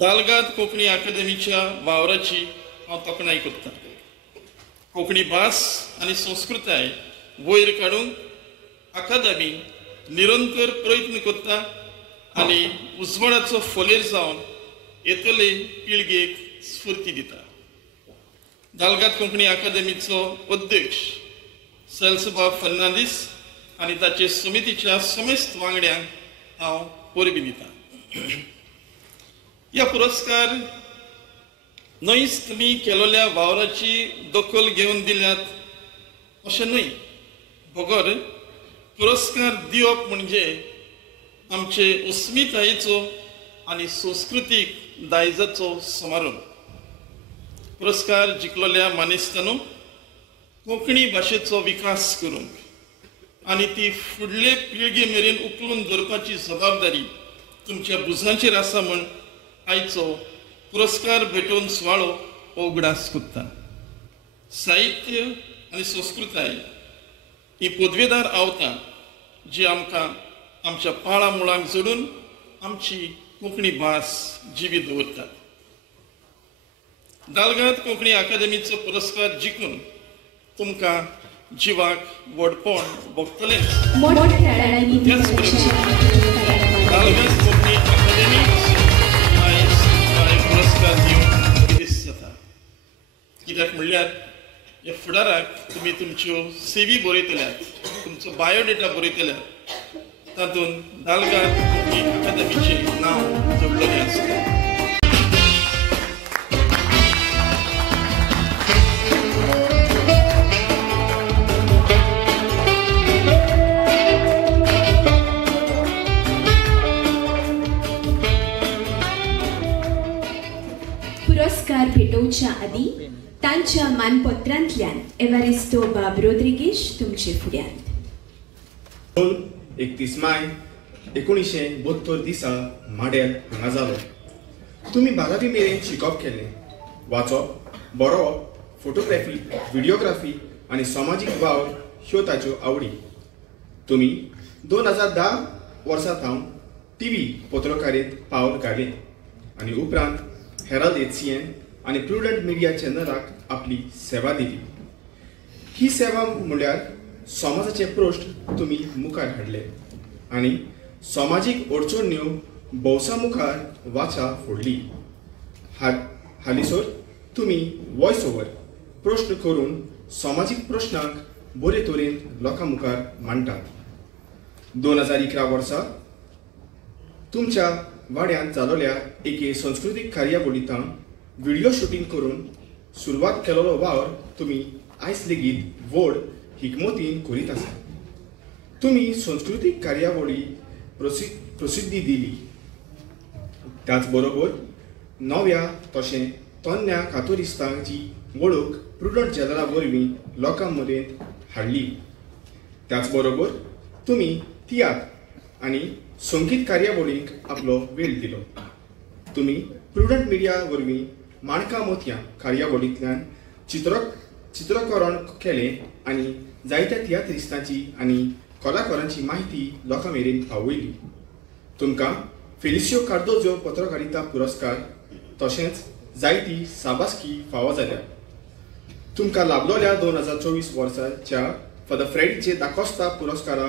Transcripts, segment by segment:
दालगाद कोंकणी अकादेमीच्या वावराची हांव तोखणाय करतां. कोंकणी भास आनी संस्कृताय वयर काडूंक अकादेमी निरंतर प्रयत्न करता आनी उजवाडाचो फोलेर जावन येतले पिळगेक स्फूर्ती दिता. दालगाद कोंकणी अकादेमीचो अध्यक्ष सेल्सबा फर्नांदीस आनी ताचे समितीच्या समेस्त वांगड्यांक हांव परबी दितां. ह्या पुरस्कार न्हयच तुमी केलोल्या वावराची दखल घेवन दिल्यात अशें न्हय, बगर पुरस्कार दिवप म्हणजे आमचे अस्मितायेचो आनी संस्कृतीक दायजाचो समारंभ. पुरस्कार जिखलोल्या मानेस्तांनो कोंकणी भाशेचो विकास करूंक आनी ती फुडले पिळगे मेरेन उखलून दवरपाची जबाबदारी तुमच्या भुजांचेर आसा म्हूण आयचो पुरस्कार भेटोवन सुवाळो उगडास करता. साहित्य आनी संस्कृताय ही पदवेदार आवतां जी आमकां आमच्या पाळा मुळांक जोडून आमची कोंकणी भास जिवीत दवरतात. दालगाद कोंकणी अकादेमीचो पुरस्कार जिखून तुमकां जिवाक व्हडपण भोगतलें. त्याच बरोबर दालगाद कोंकणी अकादेमी पुरस्कार दिवंक दीस जाता. कित्याक म्हणल्यार ह्या फुडाराक तुमी तुमच्यो सेवी बरयतल्यात, तुमचो बायोडेटा बरयतल्यात, तातूंत दालगाद कोंकणी अकादेमीचें नांव जोडलेलें आसता. पुरस्कार भेटोवच्या आदी तांच्या मानपत्रांतल्यान एवारिस्तो बाब रोद्रिगेज तुमचे फुड्यांत. 31 माय 1972 दिसा माडेल हांगा जालो. तुमी 12वी मेरेन शिकप केलें. वाचप, बरोवप, फोटोग्राफी, व्हिडिओग्राफी आनी समाजीक वावर ह्यो ताच्यो आवडी. तुमी 2010 वर्सांत टीव्ही पत्रकारीत पावल काडलें आनी उपरांत हेराल्ड HCN आनी प्रुडंट मिडिया चॅनलाक आपली सेवा दिली. ही सेवा म्हणल्यार समाजाचे प्रश्न तुमी मुखार हाडले आनी समाजीक अडचण्यो भौसा मुखार वाचा फोडली. हालीसर तुमी वॉयस ओवर प्रश्न करून समाजीक प्रश्नांक बरे तरेन लोकां मुखार मांडटात. 2011 वर्सा तुमच्या वाड्यांत जालोल्या एके संस्कृतीक कार्यावळींत व्हिडिओ शूटिंग करून सुरवात केलेलो वावर तुमी आयज लेगीत व्हड हिकमतीन करीत आसा. तुमी संस्कृतीक कार्यावळी प्रसिद्धी दिली. त्याच बरोबर नव्या तशें तन्न्या कातोरिस्तांची वळख प्रुडंट चॅनला वरवीं लोकां मदें हाडली. त्याच बरोबर तुमी तियात्र आनी संगीत कार्यावळींक आपलो वेळ दिलो. तुमी प्रुडंट मिडिया वरवीं माणका मोतयां कार्यावळींतल्यान चित्रकरण केलें आनी जायत्या तियात्रिस्तांची आनी कलाकारांची म्हायती लोकां मेरेन पावयली. तुमकां फेलिसियो कार्दोजो पत्रकारिता पुरस्कार तशेंच जायती साबासकी फावो जाल्या. तुमकां लाभलोल्या 2024 वर्साच्या फादर फ्रेडीचे दाकोस्ता पुरस्कारा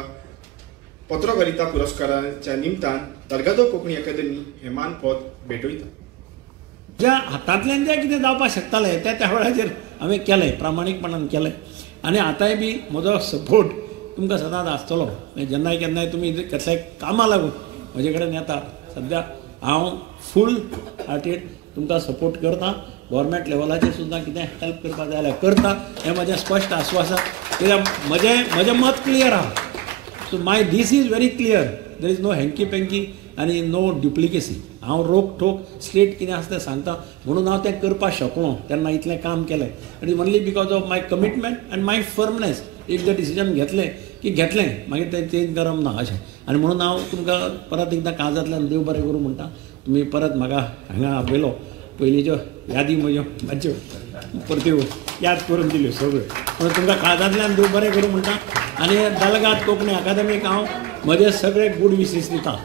पत्रकारिता पुरस्काराच्या निमतान दालगाद कोंकणी अकादेमी हे मानपद भेटयता. ज्या हातांतल्यान जें कितें जावपाक शकतालें त्या वेळाचेर हांवें केलें, प्रामाणीकपणान केलें आनी आतांय बी म्हजो सपोर्ट तुमकां सदांच आसतलो. जेन्नाय केन्नाय तुमी कसल्याय कामां लागून म्हजे कडेन येता सद्या हांव फूल हार्टेड तुमकां सपोर्ट करता. गव्हर्मेंट लेवलाचेर सुद्दां कितें हेल्प करपाक जाय जाल्यार करता हें म्हजें स्पश्ट आस्वासन. कित्याक म्हजें मत क्लियर आहा. So my this is very clear. There is no hanky panky आनी नो ड्युप्लिकेसी. हांव रोख ठोक स्ट्रेट कितें आसा तें सांगता म्हणून हांव तें करपाक शकलो तेन्ना इतलें काम केलें. It is only because of my commitment and my firmness. एक जर डिसिजन घेतलें की घेतलें मागीर तें चेंज करप ना अशें. आनी म्हणून हांव तुमकां परत एकदां काळजांतल्यान देव बरें करूं म्हणटा. तुमी परत म्हाका हांगा आपयलो, पयलींच्यो यादी म्हाज्यो परत्यो याद करून दिल्यो सगळ्यो. म्हणून तुमकां काळजांतल्यान देव बरें करूं म्हणटा. आनी दालगाद कोंकणी अकादेमीक हांव म्हजे सगळे गूड विशीस दिता.